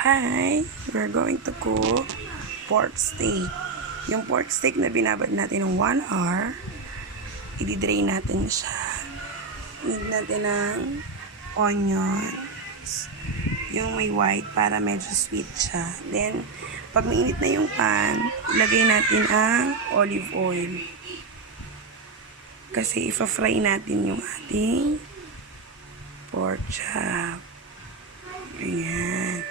Hi! We're going to cook pork steak. Yung pork steak na binabad natin ng 1 hour, i-drain natin siya. Need natin ng onions. Yung may white para medyo sweet siya. Then, pag mainit na yung pan, ilagay natin ang olive oil. Kasi ifa-fry natin yung ating pork chop. Ayan.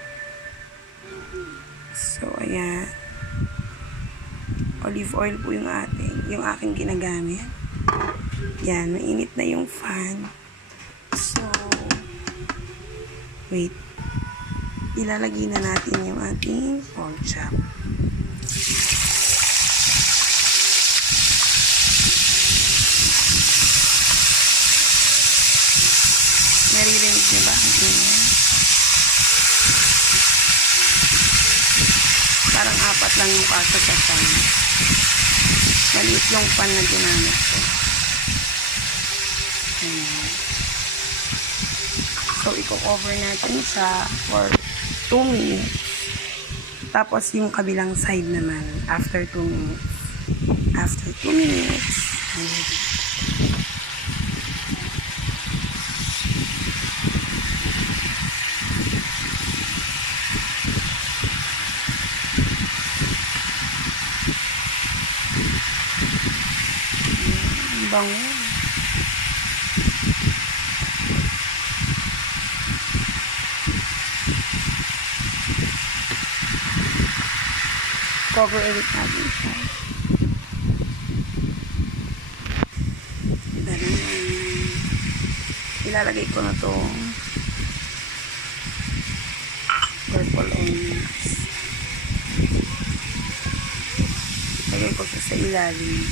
So, ayan. Olive oil po yung aking ginagamit. Yan, mainit na yung fan. So, wait. Ilalagay na natin yung ating pork chop. Naririnig niyo ba ang ingay? Parang 4 lang yung kaso sa pan. Maliit yung pan na ginamit ko. Ayan. So, i-cover natin siya for 2 minutes. Tapos, yung kabilang side naman, after 2 minutes. After 2 minutes, bango. Cover ulit natin siya. Ilalagay ko na to purple onions. Lagay ko siya sa ilalim.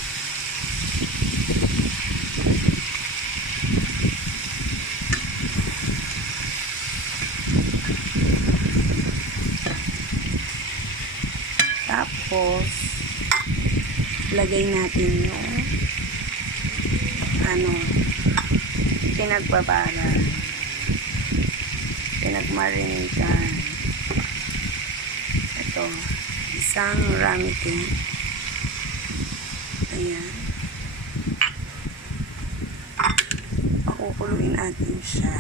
Tapos, lagay natin yung pinagmarinitan. Ito, isang ramekin. Ayan. Pakukuluin natin siya.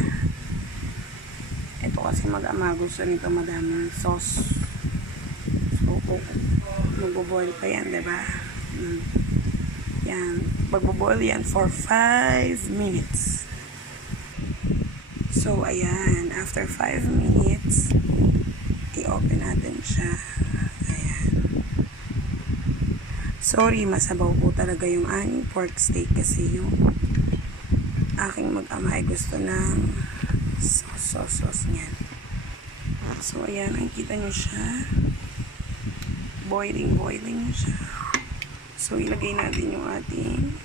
Ito kasi mag-ama, gusto nito madaming sauce. So, magbo-boil pa yan, diba? Yan. Magbo-boil yan for 5 minutes. So, ayan. After 5 minutes, i-open natin siya. Ayan. Sorry, masabaw po talaga yung aning pork steak kasi yung aking mag-ama ay gusto ng sauce niyan. So, ayan. Nakikita nyo siya. Boiling na siya. So, ilagay natin yung ating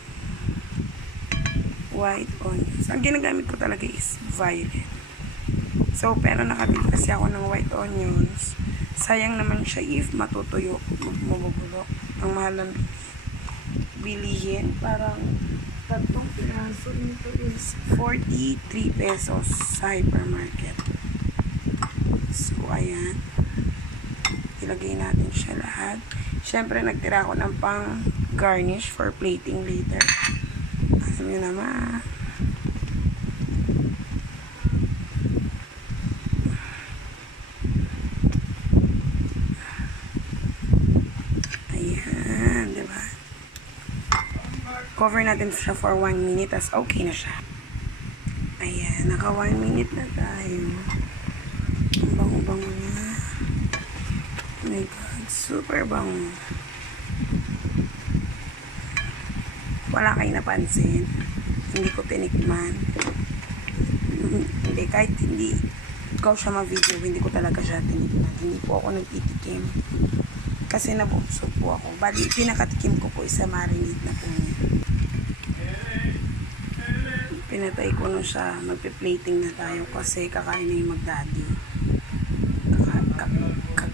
white onions. Ang ginagamit ko talaga is violet. So, pero nakabili kasi ako ng white onions. Sayang naman siya if matutuyo, mabubulok. Ang mahal ng bilihin. Parang 3 piraso nito is 43 pesos sa hypermarket. So, ayan. Ilagay natin siya lahat. Siyempre, nagtira ako ng pang garnish for plating later. Alam nyo naman. Ayan, diba? Cover natin siya for 1 minute as okay na siya. Ayan, naka 1 minute na tayo. Ang bango-bango niya. Oh my God, super bango. Wala kayo napansin. Hindi ko tinikman. Hindi, kahit hindi ikaw siya ma-video, hindi ko talaga siya tinikman. Hindi po ako nagtitikim. Kasi nabusog po ako. Bali, pinakatikim ko po isa marinate na po niya. Pinatay ko na siya. Magpe-plating na tayo kasi kakain na yung mag-daddy.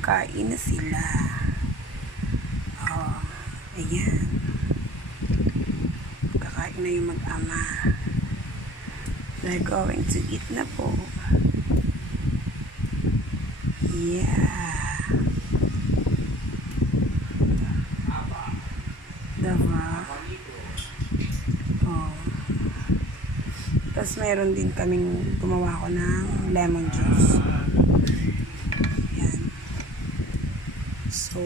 Kakain na sila. Oh, ayan. Kakain na yung mag-ama. They're going to eat na po. Yeah. Diba? Oh. Tapos meron din kaming gumawa ko ng lemon juice. Yan. So,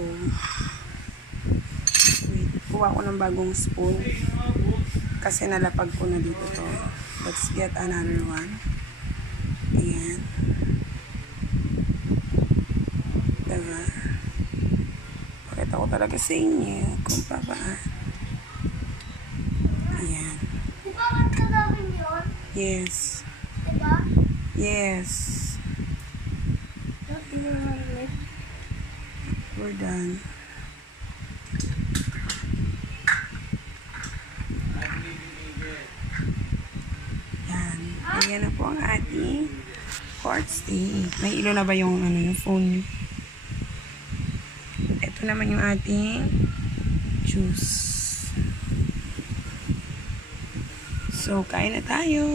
wait. Kuha ko ng bagong spoon. Kasi nalapag ko na dito to. Let's get another one. Ayan. Diba? Pakita ko talaga sa inyo kung paano. Ayan. Yes. Diba? Yes. We're done. Yan. Ayan na po ang ating quartz steak. May ilo na ba yung, yung phone nyo? Ito naman yung ating juice. So, kain na tayo.